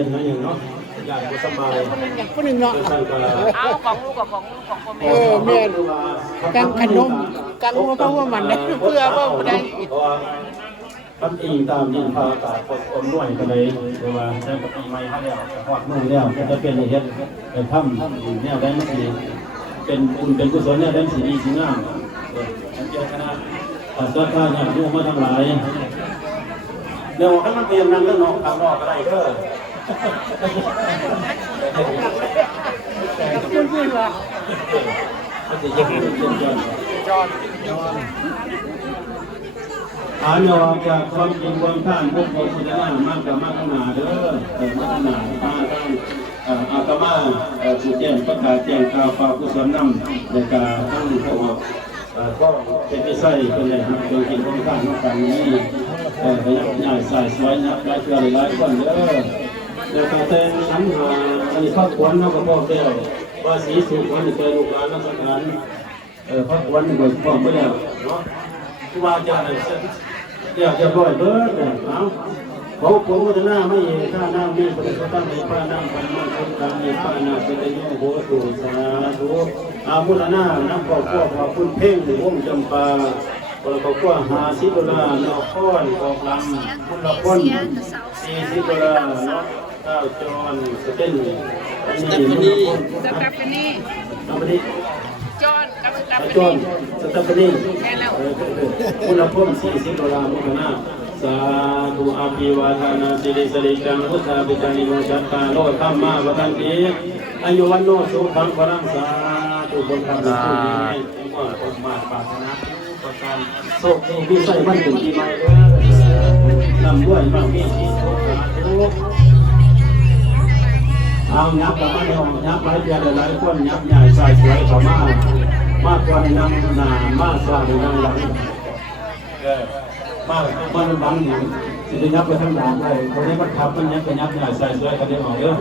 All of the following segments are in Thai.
อย่างเนาะอยากจะสบายคนหนึ่งเนาะเอาของลูกกับของพ่อแม่แม่กันขนมกันเพราะว่ามันเพื่อว่าได้ทำเองตามยินพาอากาศกดอมหน่วยกันเลยหรือว่าใช้ปีใหม่เขาแล้วหอดมือแล้วก็จะเป็นเฮ็ดเป็นถ้ำเนี่ยได้ไม่ดีเป็นบุญเป็นกุศลเนี่ยได้สีดีสีงามทั้งเจ้าคณะปัจจัยข้าอย่างยุ่งมาทั้งหลายเดี๋ยวให้มันเปลี่ยนนั่นเรื่องน้องทำนอกก็ได้เด้อคุณว่ามันจะยังจอนอาเนาะจากความจริงความท่านพวกเราคุณจะนั่งมากกับมากขนาดเด้อมากขนาดมาตั้งอาตมาผู้แจ้งประกาศแจ้งข่าวฝ่ากุศลนำในการตั้งพวกก็เป็นที่ใส่เป็นอะไรครับเป็นกินความท่านของกันนี้พยายามใหญ่ใส่สวยนะได้เชื่อหลายคนเด้อในการแต่งชั้นอันนี้ข้าวขวัญนะก็บอกเดียวว่าสีสุขวันนี้เป็นลูกหลานนักสังฆารข้าวขวัญนี่ก็บอกไปแล้วเนาะครูบาอาจารย์อยากจะปล่อยเบิร์ดเนี่ยเขาผมก็จะหน้าไม่เองถ้าหน้ามีคนก็ตั้งในป้าน้ำพันมันคนกลางในป้าน้ำเป็นอายุโหตุสาธุอามุลนาน้ำขอบขอบคุณเพ่งหรือวงจำปาคนเขาก็หาสิตุลาเนาะก้อนกองลำคุณละคน40 ดอลลาร์เนาะข้าวจอนสเต็นสเตฟานีจอนกับสเตฟานีสเตฟานีแม่แล้วคุณละคน40 ดอลลาร์มุขนาสาธุอาภิวาทานาสิริสริจังพุทธาปิจานิโนชัตตาโลธรรมะวัฏันติอายุวันโนสุขังพลังสาธุบนธรรมะผู้ดีให้ว่าองค์มาปรารถนาประการโชคดีพิเศษมันถึงปีใหม่เลยนำด้วยบางมีชีวิตทุกเอายับกับมันเอายับหลายเดือนหลายคนยับใหญ่ใส่สวยต่อมากกว่าในนั่งนานมากกว่าในนั่งหลังมากมันบังหนังสิได้ยับไปทั้งด่านได้คนนี้มันขับมันยับไปยับใหญ่ใส่สวยกันได้หมดเยอะ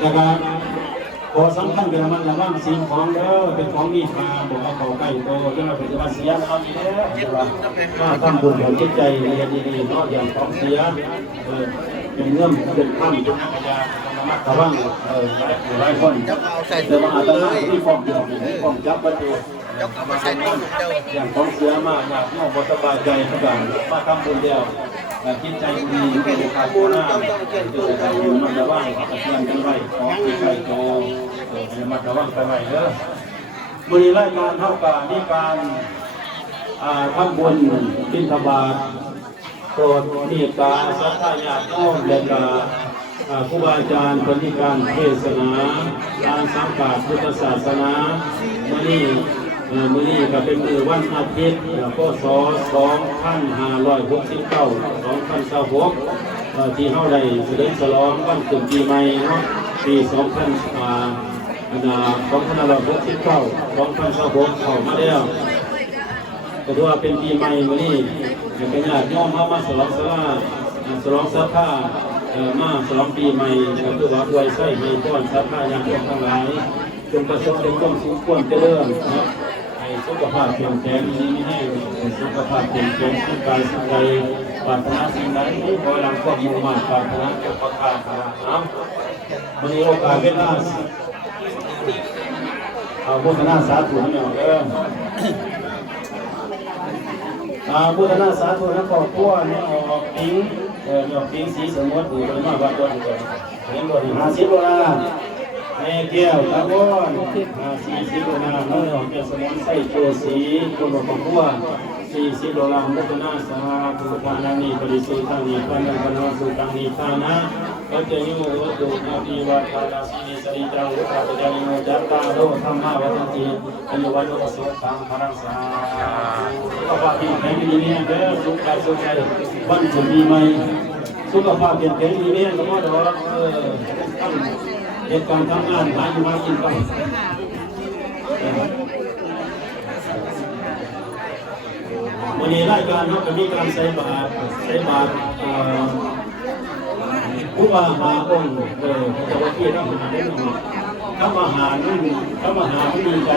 แล้วก็พอสำคัญเป็นมันระวังสิ่งของเด้อเป็นของมีค่าบอกว่าเขาใกล้โตเรื่องเป็นวันเสียเอาดีเด้อมาทำบุญของจิตใจเรียนดีๆเนาะอย่างของเสียเป็นเงื่อนเป็นข้ามเป็นนักยามัดตะวังหลายคนแต่มาอาตมาที่ฟ้องเดียวที่ฟ้องจับประตูอย่างของเสียมากอย่างที่ผมสบายใจทุกอย่างมาทำบุญเดียวคิดใจดีเป็นการโบราณมันตะวังกระเทียมกันไว้ของที่ใส่โตมันตะวังไปไว้เด้อบริรายการเท่ากับนี่การทำบุญบิณฑบาตโปรดมีตาสัทธาญาติโยมและครูบาอาจารย์ปฏิการเทศนาการสังกัดพุทธศาสนามื้อนี้ก็เป็นมื้อวันอาทิตย์พ.ศ. 2569 2026ที่เฮาได้เฉลิมฉลองวันขึ้นปีใหม่เนาะปี2569 2026เข้ามาแล้วก็ถือว่าเป็นปีใหม่มื้อนี้เป็นญาติโยมมาฉลองศรัทธามา2 ปีใหม่ก็คือว่าอวยใส่ให้ต้อนศรัทธาญาติโยมทั้งหลายจงประสบในความสุขความเจริญนะให้สุขภาพแข็งแรงมีแห้งสุขภาพแข็งแรงสุขกายสุขใจปรารถนาสิ่งใดขอให้เราควบมุ่งมั่นปรารถนาจะประทานครับวันนี้โอกาสเป็นหน้าเอาพุทธนาสาธุให้เราเด้อพุทธนาสาธุนะขอบคุณเนี่ยออกทิ้งทิ้งสีสมุทรอยู่บนมาวัดด้วยเห็นบ่50 ดอลลาร์แม่แก้วตะวัน40 ดอลลาร์เมื่อออกจากสมุนไส้โจสีคนบอกว่า40 ดอลลาร์มุขนาสาธุทานานิปริสุทธานิปันนังปนสุตังนิพานะปัจจยุโหตุนาทีวัฏฏาสีนิสริจังอุปาจานิโนจัตตาโลธรรมะวัฏติอายุวันโนสุขังพรังสาสุขภาพแข็งแรงดีเนี่ยเด้อสุขกายสุขใจวันจะมีไหมสุขภาพแข็งแรงดีเนี่ยก็ว่าดอกเหตุการณ์ทำงานหาอยู่หากินไปวันนี้รายการเราจะมีการใส่บาตรผู้ว่าหาองค์เจ้าที่ทำอาหารได้หน่อยทำอาหารดีใจ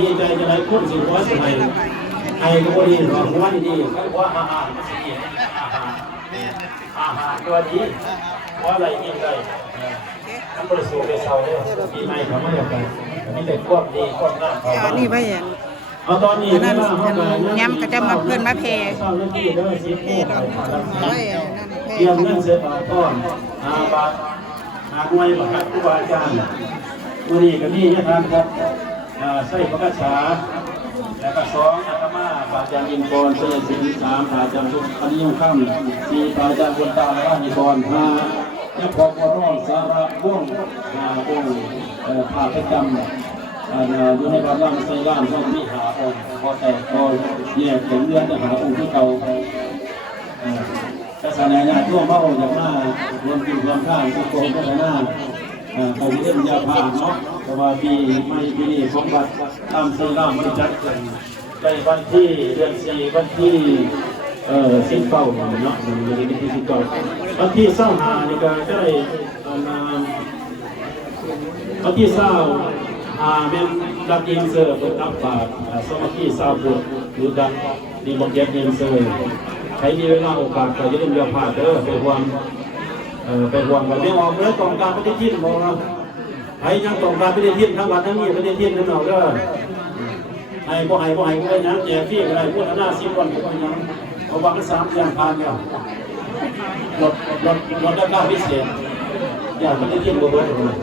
ดีใจจะได้พ้นสิ่งว่าสมัยไอ้ก็ดีหรอกว่าดีก็ว่าอาหาร อาหารตัวดีเพราะอะไรยิ่งได้ทั้งบริสุทธิ์ไปเศร้าเลยที่ไม่ทำไม่ได้กันนี่แต่ควบดีควบหน้าเขา อันนี้ไว้อัน เอาตอนนี้ นั่นย้ำก็จะมาเพื่อนมาเพ เศร้าเรื่องที่เด้อสิบ เพ โมง ดอกไว้นั่นเพ เตรียมเงินเสียบาทก้อนบาทหน่วยบัตรครูบาอาจารย์วันนี้ก็มีเนี่ยทานครับใส่พระกษาแล้วก็2อาตมาพระอาจารย์อินทร์กรเสด็จสิงห์3พระอาจารย์ทุกอันนี้ยงค่ำ4พระอาจารย์บุญตาและอินทร์กร5เนี่ยพอร้องสาระว่องว่องผ่าประจำอยู่ในบ้านล่างใส่ล่างต้องมีหาองค์พอแต่พอแยกเขียนเรื่องจะหาองค์ที่เก่ากระสานญาติร่วมเมาอย่างหน้ารวมกินรวมข้าวทุกคนก็จะหน้าไปเล่นยาพาเนาะแต่ว่าปีไม่ปีนี้สมบัติตามใส่ล่างมันจัดกันในวันที่เดือน4วันที่สิ้นเป้าเนาะวันที่สิ้นเป้าวันที่25นี่ก็ได้วันที่20เป็นดักยิงเสือเป็นนักปราชญ์สมัครสาวบุตรหรือดักดีบางแยกยิงเสือใครมีเวลาโอกาสก็จะเล่นยาพาเด้อไปห่วงกันไม่ออกเมื่อต้องการไปที่ที่บอกนะใครยังต้องการไปที่ที่ทั้งวันทั้งนี้ไปที่ที่นั่นเอาเด้อให้บ่ให้ก็ได้นะแจกที่อะไรพูดหน้า10วันก็ยังเอาวาง3อย่างผ่านเนี่ยลดราคาพิเศษอย่างไปที่ที่บ่เบิดเลย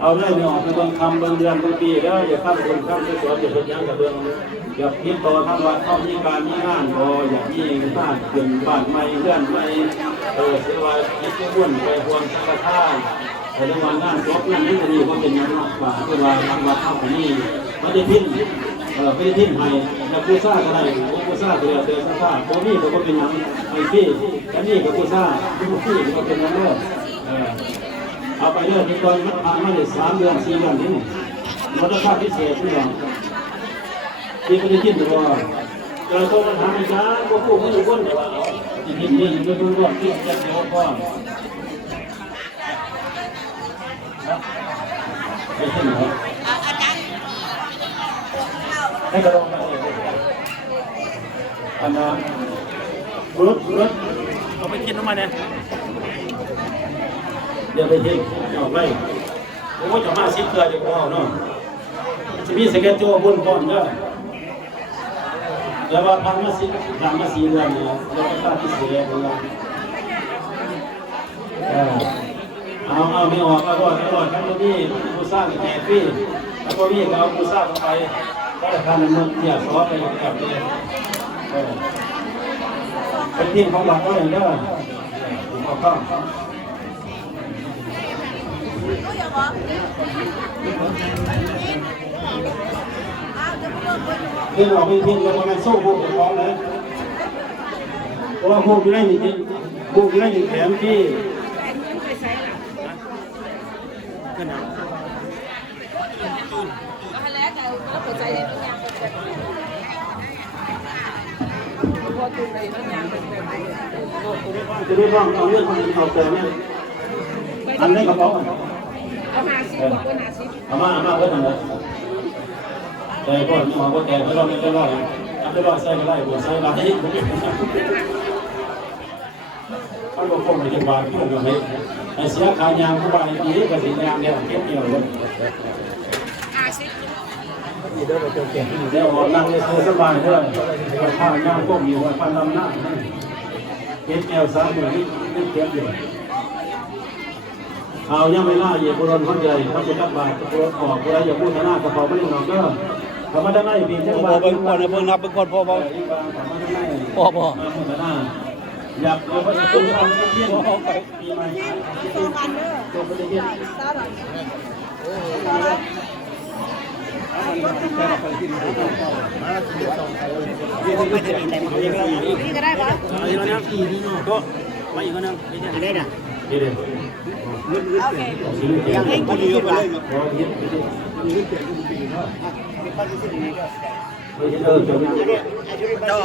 เอาได้ไม่ออกเป็นเบื้องคำเบื้องเดือนเบื้องปีแล้วอย่าข้ามเบื้องข้ามสวนอย่าเพิ่งยั้งกับเบื้องอย่าพิจารณาทำวัดเข้ามีการมีงานพออย่ามีบ้านเปลี่ยนบ้านใหม่เลื่อนใหม่เสียว่าคิดจะวุ่นไปควรสังฆทานแต่ในวันงานจบนั่นนี่จะดีว่าเป็นยังไงบ้างเวลาทำวัดเข้าที่นี่ไม่ได้ทิ้งไม่ได้ทิ้งให้แต่ผู้ซ่าก็ได้ผู้ซ่าเดือดเดือดซ่าผู้นี่ก็เป็นยังไอ้พี่อันนี้ก็ผู้ซ่าผู้พี่ก็เป็นยังไงเอาไปเรื่อยที่ตอนมันผ่านมาได้3 เดือน 4 เดือนนี่มันราคาพิเศษที่เราที่ไม่ได้คิดว่าเราต้องมาทำอีกนะพวกผู้ไม่รู้ว่าที่คิดนี่ไม่รู้ว่าที่จะเดี๋ยวพ่อไม่ใช่หรอให้กระโดดมาอันนั้นรถเอาไปกินน้ำมันเนี่ยเดี๋ยวไปทิ้งออกไปผมก็จะมาซิเกลือจะพอเนาะจะมีสเก็ตโจ้บนก่อนเนาะแล้วว่าพันมา4 เดือนเนี่ยแล้วก็ค่าพิเศษนะเอาไม่ออกก็รอดทั้งนี้ผู้สร้างแจกฟรีแล้วก็มีเอาผู้สร้างไปก็ราคาหนึ่งหมื่นเนี่ยซอไปกับเนี่ยเป็นทีมของหลักก็เลยเด้อเอาเข้าเรื่องออกไปทิ้งแล้วมันสู้พวกของเขาเลยเพราะว่าพวกที่ได้หนึ่งพวกที่ได้หนึ่งแถมที่จะได้บ้างเอาเรื่องมันเอาแต่เนี่ยอันนี้กระเป๋าเอามาเพื่อนทำเลยแต่ก่อนมาก็แต่ไม่รอดไม่รอดไม่รอดใส่ก็ได้หัวใส่ลายเขาบอกคงไม่จะบาดเพื่อนก็ไม่ไอ้เสียขายยางเขาบาดดีกับสิยางเนี่ยเก็บเกี่ยวเลยเดี๋ยวนั่งเลยสบายด้วยกับข้าวยางพวกมีว่าพันลำหน้าเก็บเกี่ยว3 มื้อนี่เก็บอยู่เอายังไม่ล่าเหยียบบนคนใหญ่เขาจะรับบาตรตัวออกอะไรอย่าพูดหน้ากระเป๋าไม่ได้หนอกก็ทำมาได้ไหมปีเจ้าบ้านเบิ่งก่อนนะเบิ่งนับเบิ่งก่อนพ่อบ่อยากเอาไปตุ้งทำเที่ยงปีใหม่ตัวกันเด้อตัวไปเที่ยงนี่ก็ได้ปะอีกคนนึงก็มาอีกคนนึงได้ด่ะได้โอเคยังให้คนเดียวไปเลยเจ้า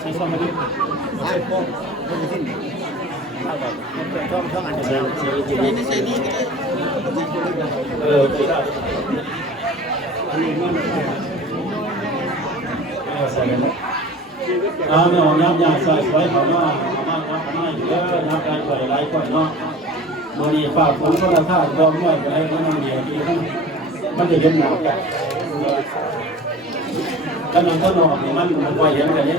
ใช้ซ่อมมาดิต้องอันเดียวนี่ใช่นี่ได้อันนี้มันใส่แล้ว เนาะยับยาใส่ไว้เขาว่ามาครับไม่เยอะนับการช่วยหลายคนเนาะมื้อนี้ฝากผมก็ราคาบ่น้อยก็ให้มันเดียวที่มันจะเห็นหน้ากันกำลังทดลองนี่มันไว้เห็นกันนี่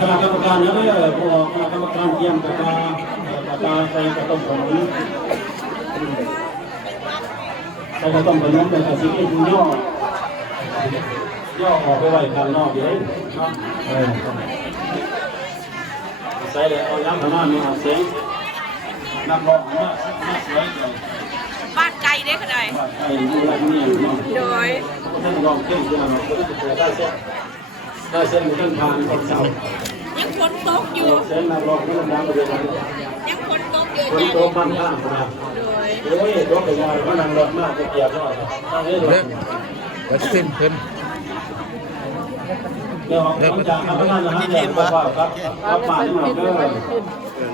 คณะกรรมการเนี่ยพวกคณะกรรมการเตรียมปากกาใส่กระต้มขนมใส่กระต้มขนมเป็นกระสีย่อออกไปไว้ข้างนอกเดี๋ยวใส่เลยเอาย้ำขนาดนี้เอาเสียงนักร้องเนี่ยสวยเลย บ้านไกลได้ขนาด ไอ้ดูแลนี่เนาะ โดย ท่านรองเก่งขึ้นมาหน่อยก็จะเจอได้เส้นมันผ่านคนเสา ยังฝนตกอยู่ เส้นนักร้องที่น้ำมาเดือด ยังฝนตกอยู่ คน จ้ะ โตบ้านข้างนะ โดย โอ้ยรถไปยาวก็นั่งรถมากจะเกียบร้อยตั้งนี้รถ ก็เส้นเพิ่น เดี๋ยวจากทำงานนะฮะเดี๋ยวบอกว่าครับรับมาที่มาเด้อ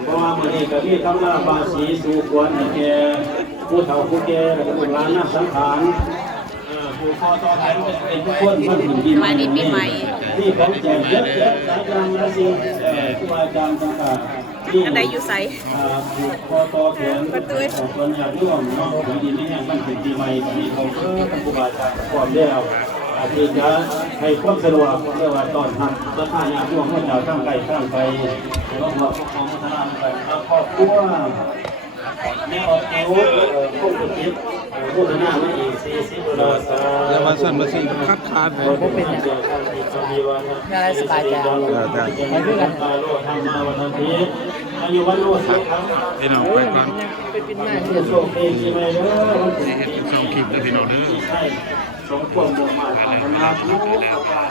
เพราะว่าเมื่อนี้ก็ที่ทำหน้าบาสีสู่ควรแก่ผู้เฒ่าผู้แก่แล้วก็ลูกหลานนักสังขารผู้คอต่อแถวเป็นทุกคนมันถึงปีใหม่ที่ของแจกเยอะแยะหลายอย่างหลายสิ่งครูอาจารย์ต่างๆที่ อันใดอยู่ใส ผูกคอต่อแขนของคนอยากร่วมเนาะถึงดีนี้มันถึงปีใหม่แบบนี้เขาเพิ่มครูอาจารย์ก่อนแล้วอาจจะให้ความสะดวกเรียกว่าตอนทำสถานอย่างร่วมให้เราตั้งไกลตั้งไปแล้วก็ของพัฒนาไปครอบครัวแม่ออกเอวคงจะคิดพัฒนาไม่อีก40 ดอลลาร์ มาสั่นมาสิคัดค้านเลยบ่เป็นหยังอะไรสบายใจไปด้วยกันอายุวันโลดครับ พี่น้องไปก่อน เป็นหน้าที่โชคดีใช่ไหมเด้อ เฮ็ด2คลิปเด้อพี่น้องเด้อ ใช่สมควรบวกมาทำมาทุกประการ